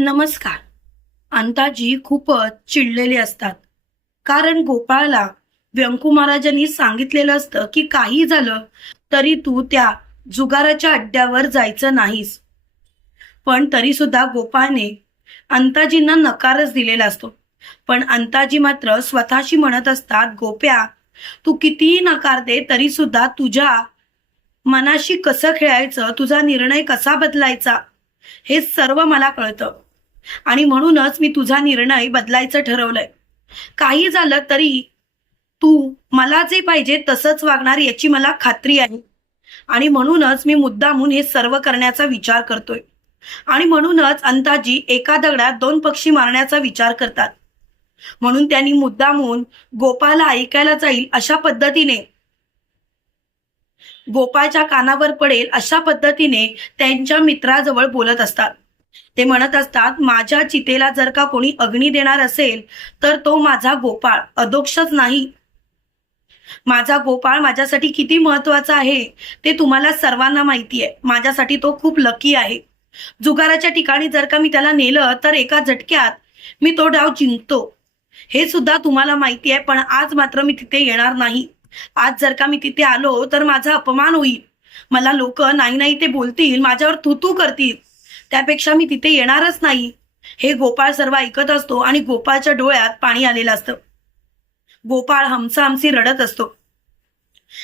नमस्कार. अंताजी खूपच चिडलेले असतात. कारण गोपाळला व्यंकू महाराजांनी सांगितलेलं असतं की काही झालं तरी तू त्या जुगाराच्या अड्ड्यावर जायचं नाहीस. पण तरी सुद्धा गोपाळने अंताजींना नकारच दिलेला असतो. पण अंताजी मात्र स्वतःशी म्हणत असतात गोप्या तू कितीही नकार दे तरी सुद्धा तुझ्या मनाशी कसं खेळायचं तुझा निर्णय कसा बदलायचा हे सर्व मला कळतं. आणि म्हणूनच मी तुझा निर्णय बदलायचं ठरवलंय. काही झालं तरी तू मला जे पाहिजे तसंच वागणार याची मला खात्री आहे. आणि म्हणूनच मी मुद्दामून हे सर्व करण्याचा विचार करतोय. आणि म्हणूनच अंताजी एका दगडात दोन पक्षी मारण्याचा विचार करतात. म्हणून त्यांनी मुद्दामून गोपाला ऐकायला जाईल अशा पद्धतीने. गोपाळच्या कानावर पडेल अशा पद्धतीने त्यांच्या मित्राजवळ बोलत असतात. ते म्हणत असतात माझ्या चितेला जर का कोणी अग्नी देणार असेल तर तो माझा गोपाळ. अदोक्षच नाही. माझा गोपाळ माझ्यासाठी किती महत्त्वाचा आहे ते तुम्हाला सर्वांना माहिती आहे माझ्यासाठी तो खूप लकी आहे. जुगाराच्या ठिकाणी जर का मी त्याला नेलं तर एका झटक्यात मी तो डाव जिंकतो. हे सुद्धा तुम्हाला माहिती आहे पण आज मात्र मी तिथे येणार नाही. आज जर का मी तिथे आलो तर माझा अपमान होईल. मला लोक नाही नाही ते बोलतील माझ्यावर थुतू करतील. त्यापेक्षा मी तिथे येणारच नाही. हे गोपाळ सर्व ऐकत असतो आणि गोपाळच्या डोळ्यात पाणी आलेलं असतं. गोपाळ हमसा हमसी रडत असतो.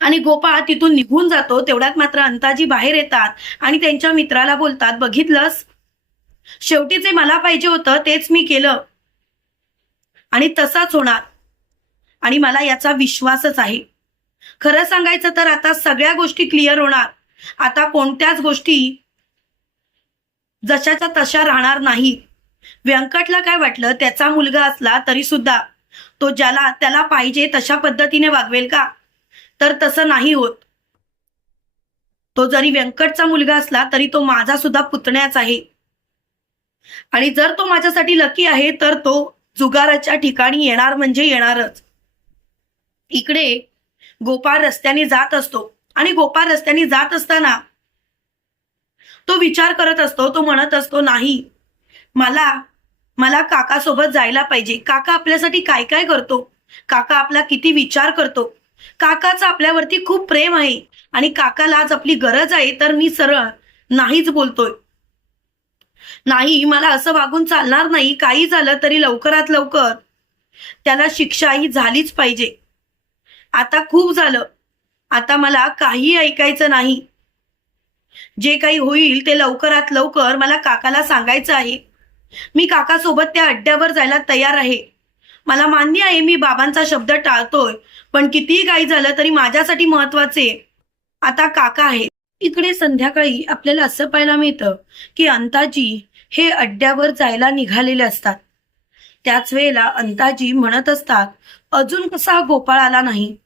आणि गोपाळ तिथून निघून जातो तेवढ्यात मात्र अंताजी बाहेर येतात आणि त्यांच्या मित्राला बोलतात बघितलंस? शेवटी जे मला पाहिजे होतं तेच मी केलं. आणि तसाच होणार. आणि मला याचा विश्वासच आहे. खरं सांगायचं तर आता सगळ्या गोष्टी क्लिअर होणार. आता कोणत्याच गोष्टी जशाच्या तशा राहणार नाही. व्यंकटला काय वाटलं? त्याचा मुलगा असला तरी सुद्धा. तो ज्याला त्याला पाहिजे तशा पद्धतीने वागवेल का? तर तसं नाही होत. तो जरी व्यंकटचा मुलगा असला तरी तो माझा सुद्धा पुतण्याच आहे. आणि जर तो माझ्यासाठी लकी आहे तर तो जुगाराच्या ठिकाणी येणार म्हणजे येणारच. इकडे गोपाळ रस्त्याने जात असतो. आणि गोपाळ रस्त्याने जात असताना तो विचार करत असतो तो म्हणत असतो नाही मला मला काकासोबत जायला पाहिजे. काका आपल्यासाठी काय काय करतो? काका आपला किती विचार करतो? काकाचं आपल्यावरती खूप प्रेम आहे आणि काकाला आज आपली गरज आहे तर मी सरळ नाहीच बोलतोय. नाही मला असं वागून चालणार नाही. काही झालं तरी लवकरात लवकर त्याला शिक्षा ही झालीच पाहिजे. आता खूप झालं. आता मला काही ऐकायचं नाही. जे काही होईल ते लवकरात लवकर मला काकाला सांगायचं आहे. मी काकासोबत त्या अड्ड्यावर जायला तयार आहे. मला मान्य आहे मी बाबांचा शब्द टाळतोय पण कितीही काही झालं तरी माझ्यासाठी महत्त्वाचे आता काका आहे इकडे संध्याकाळी आपल्याला असं पाहायला मिळतं की अंताजी हे अड्ड्यावर जायला निघालेले असतात. त्याच वेळेला अंताजी म्हणत असतात अजून कसा हा गोपाळ आला नाही?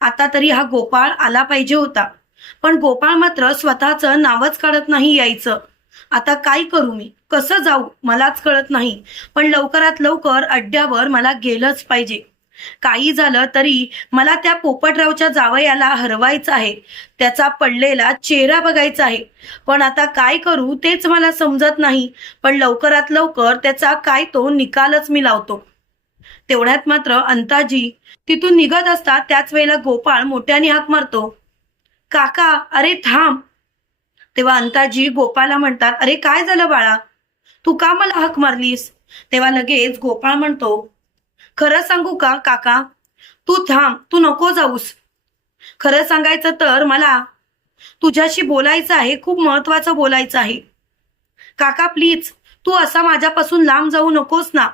आता तरी हा गोपाळ आला पाहिजे होता. पण गोपाळ मात्र स्वतःचं नावच काढत नाही यायचं. आता काय करू मी? कसं जाऊ? मलाच कळत नाही. पण लवकरात लवकर अड्ड्यावर मला गेलंच पाहिजे. काही झालं तरी मला त्या पोपटरावच्या जावयाला हरवायचं आहे. त्याचा पडलेला चेहरा बघायचा आहे. पण आता काय करू तेच मला समजत नाही. पण लवकरात लवकर त्याचा काय तो निकालच मी लावतो. तेवढ्यात मात्र अंताजी तिथून निघत असतात त्याच वेळेला गोपाळ मोठ्याने हाक मारतो. काका अरे थांब. तेव्हा अंताजी गोपाला म्हणतात अरे काय झालं बाळा? तू का मला हाक मारलीस? तेव्हा लगेच गोपाळ म्हणतो खरं सांगू का काका? तू थांब तू नको जाऊस. खरं सांगायचं तर मला तुझ्याशी बोलायचं आहे खूप महत्वाचं बोलायचं आहे. काका प्लीज तू असा माझ्यापासून लांब जाऊ नकोस ना.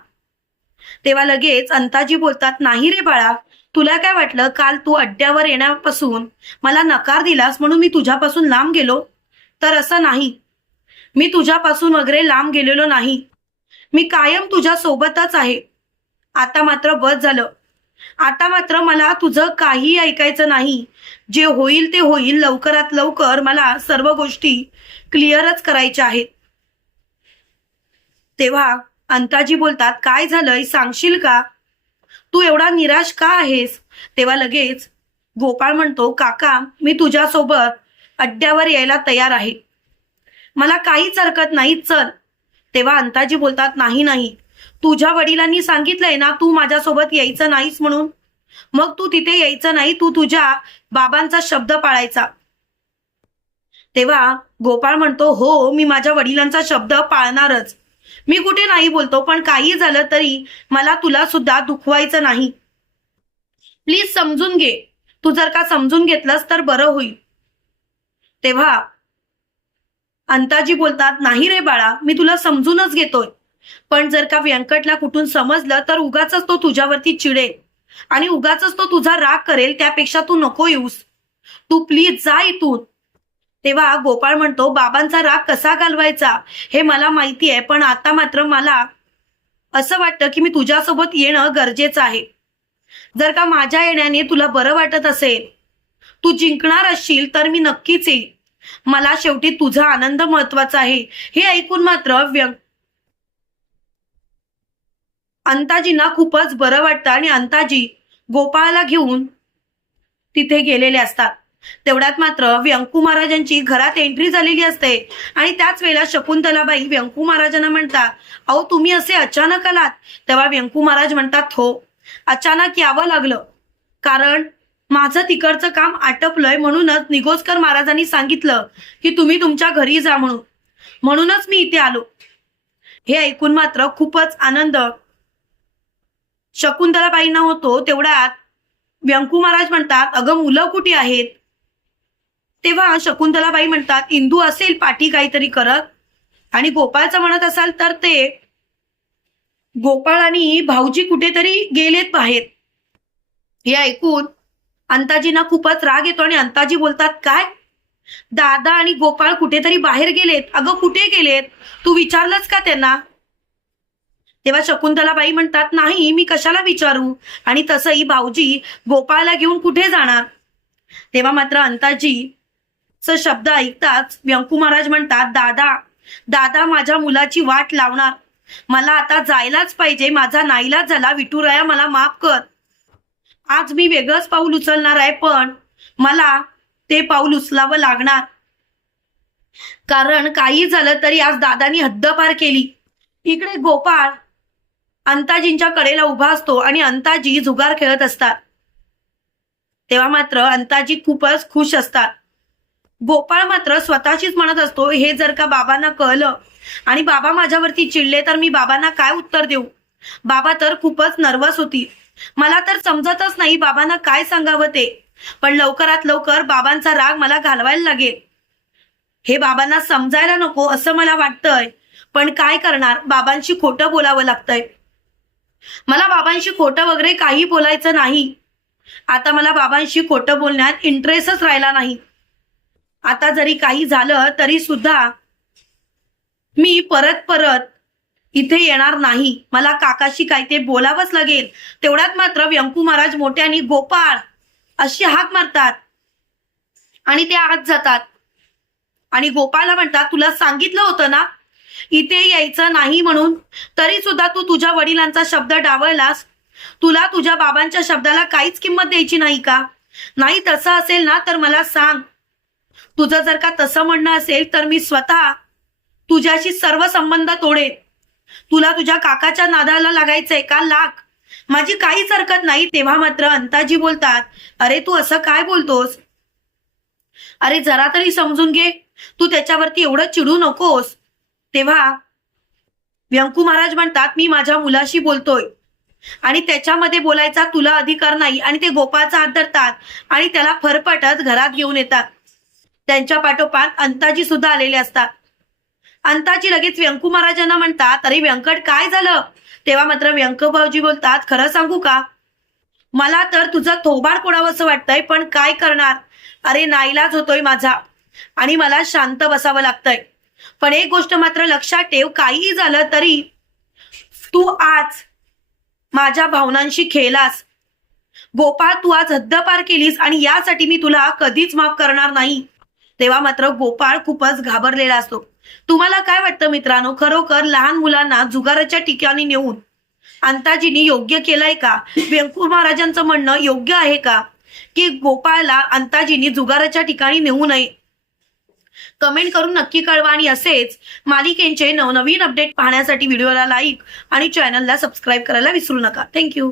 तेव्हा लगेच अंताजी बोलतात नाही रे बाळा तुला काय वाटलं? काल तू अड्ड्यावर येण्यापासून मला नकार दिलास म्हणून मी तुझ्यापासून लांब गेलो? तर असं नाही. मी तुझ्यापासून वगैरे लांब गेलेलो नाही. मी कायम तुझ्या सोबतच आहे. आता मात्र बस झालं. आता मात्र मला तुझं काही ऐकायचं नाही. जे होईल ते होईल. लवकरात लवकर मला सर्व गोष्टी क्लिअरच करायच्या आहेत. तेव्हा अंताजी बोलतात काय झालंय? सांगशील का? तू एवढा निराश का आहेस? तेव्हा लगेच गोपाळ म्हणतो काका मी तुझ्यासोबत अड्ड्यावर यायला तयार आहे. मला काहीच हरकत नाही चल. तेव्हा अंताजी बोलतात नाही नाही. तुझ्या वडिलांनी सांगितलंय ना तू माझ्यासोबत यायचं नाहीस म्हणून. मग तू तिथे यायचं नाही तू तुझ्या बाबांचा शब्द पाळायचा. तेव्हा गोपाळ म्हणतो हो मी माझ्या वडिलांचा शब्द पाळणारच. मी कुठे नाही बोलतो पण काही झालं तरी मला तुला सुद्धा दुखवायचं नाही. प्लीज समजून घे. तू जर का समजून घेतलंस तर बरं होईल. तेव्हा अंताजी बोलतात नाही रे बाळा मी तुला समजूनच घेतोय. पण जर का व्यंकटला कुठून समजलं तर उगाच तो तुझ्यावरती चिडेल. आणि उगाच तो तुझा राग करेल त्यापेक्षा तू नको येऊस. तू प्लीज जा इथून. तेव्हा गोपाळ म्हणतो बाबांचा राग कसा घालवायचा? हे मला माहिती आहे पण आता मात्र मला असं वाटतं की मी तुझ्यासोबत येणं गरजेचं आहे. जर का माझ्या येण्याने तुला बरं वाटत असेल तू जिंकणार असशील तर मी नक्कीच येईल मला शेवटी तुझा आनंद महत्त्वाचा आहे. हे ऐकून मात्र व्यं अंताजींना खूपच बरं वाटतं आणि अंताजी गोपाळाला घेऊन तिथे गेलेले असतात. तेवढ्यात मात्र व्यंकू महाराजांची घरात एंट्री झालेली असते. आणि त्याच वेळेला शकुंतलाबाई व्यंकू महाराजांना म्हणतात अहो तुम्ही असे अचानक आलात. तेव्हा व्यंकू महाराज म्हणतात हो. अचानक यावं लागलं. कारण माझं तिकडचं काम आटपलंय म्हणूनच निगोजकर महाराजांनी सांगितलं की तुम्ही तुमच्या घरी जा म्हणून. म्हणूनच मी इथे आलो. हे ऐकून मात्र खूपच आनंद शकुंतलाबाईंना होतो. तेवढ्यात व्यंकू महाराज म्हणतात अगं मुलं कुठे आहेत? तेव्हा शकुंतलाबाई म्हणतात इंदू असेल पाठी काहीतरी करत. आणि गोपाळचं म्हणत असाल तर ते गोपाळ आणि भाऊजी कुठेतरी गेलेत बाहेर. हे ऐकून अंताजींना खूपच राग येतो आणि अंताजी बोलतात काय? दादा आणि गोपाळ कुठेतरी बाहेर गेलेत? अगं कुठे गेलेत? तू विचारलंच का त्यांना? तेव्हा शकुंतलाबाई म्हणतात नाही मी कशाला विचारू? आणि तसंही भाऊजी गोपाळला घेऊन कुठे जाणार? तेव्हा मात्र अंताजी शब्द ऐकताच व्यंकू महाराज म्हणतात दादा दादा माझ्या मुलाची वाट लावणार. मला आता जायलाच पाहिजे. माझा नाईलाज झाला. विठुराया मला माफ कर. आज मी वेगळंच पाऊल उचलणार आहे पण मला ते पाऊल उचलावं लागणार. कारण काही झालं तरी आज दादानी हद्दपार केली. इकडे गोपाळ अंताजींच्या कडेला उभा असतो आणि अंताजी जुगार खेळत असतात. तेव्हा मात्र अंताजी खूपच खुश असतात. गोपाळ मात्र स्वतःशीच म्हणत असतो हे जर का बाबांना कळलं आणि बाबा माझ्यावरती चिडले तर मी बाबांना काय उत्तर देऊ? बाबा तर खूपच नर्वस होती. मला तर समजतच नाही बाबांना काय सांगावं ते. पण लवकरात लवकर बाबांचा राग मला घालवायला लागेल. हे बाबांना समजायला नको असं मला वाटतंय. पण काय करणार? बाबांशी खोटं बोलावं लागतंय. मला बाबांशी खोटं वगैरे काही बोलायचं नाही. आता मला बाबांशी खोटं बोलण्यात इंटरेस्टच राहिला नाही. आता जरी काही झालं तरी सुद्धा मी परत परत इथे येणार नाही. मला काकाशी काय ते बोलावंच लागेल. तेवढ्यात मात्र व्यंकू महाराज मोठ्याने गोपाळ अशी हाक मारतात. आणि ते आत जातात. आणि गोपाळला म्हणतात तुला सांगितलं होतं ना? इथे यायचं नाही म्हणून. तरी सुद्धा तू तुझ्या वडिलांचा शब्द डावळलास तुला तुझ्या बाबांच्या शब्दाला काहीच किंमत द्यायची नाही का? नाही तसं असेल ना तर मला सांग. तुझं जर का तसं म्हणणं असेल तर मी स्वतः तुझ्याशी सर्व संबंध तोडेन. तुला तुझ्या काकाच्या नादाला लागायचंय का? लाग. माझी काहीच हरकत नाही तेव्हा मात्र अंताजी बोलतात अरे तू असं काय बोलतोस? अरे जरा तरी समजून घे. तू त्याच्यावरती एवढं चिडू नकोस. तेव्हा व्यंकू महाराज म्हणतात मी माझ्या मुलाशी बोलतोय. आणि त्याच्यामध्ये बोलायचा तुला अधिकार नाही. आणि ते गोपाळचा हात धरतात आणि त्याला फरफटत घरात घेऊन येतात. त्यांच्या पाठोपाठ अंताजी सुद्धा आलेले असतात. अंताजी लगेच व्यंकू महाराजांना म्हणतात अरे व्यंकट काय झालं? तेव्हा मात्र व्यंकभाऊजी बोलतात खरं सांगू का? मला तर तुझं थोबाड कोणावं असं वाटतंय पण काय करणार? अरे नाईलाज होतोय माझा आणि मला शांत बसावं लागतंय. पण एक गोष्ट मात्र लक्षात ठेव काहीही झालं तरी तू आज माझ्या भावनांशी खेळलास. गोपाळ तू आज हद्दपार केलीस आणि यासाठी मी तुला कधीच माफ करणार नाही. तेव्हा मात्र गोपाळ खूपच घाबरलेला असतो. तुम्हाला काय वाटतं मित्रांनो? खरोखर लहान मुलांना जुगाराच्या ठिकाणी नेऊन अंताजीनी योग्य केलंय का? व्यंकूर महाराजांचं म्हणणं योग्य आहे का? की गोपाळला अंताजींनी जुगाराच्या ठिकाणी नेऊ नये? कमेंट करून नक्की कळवा आणि असेच मालिकेंचे नवनवीन अपडेट पाहण्यासाठी व्हिडिओला लाईक आणि चॅनलला सबस्क्राईब करायला विसरू नका. थँक्यू.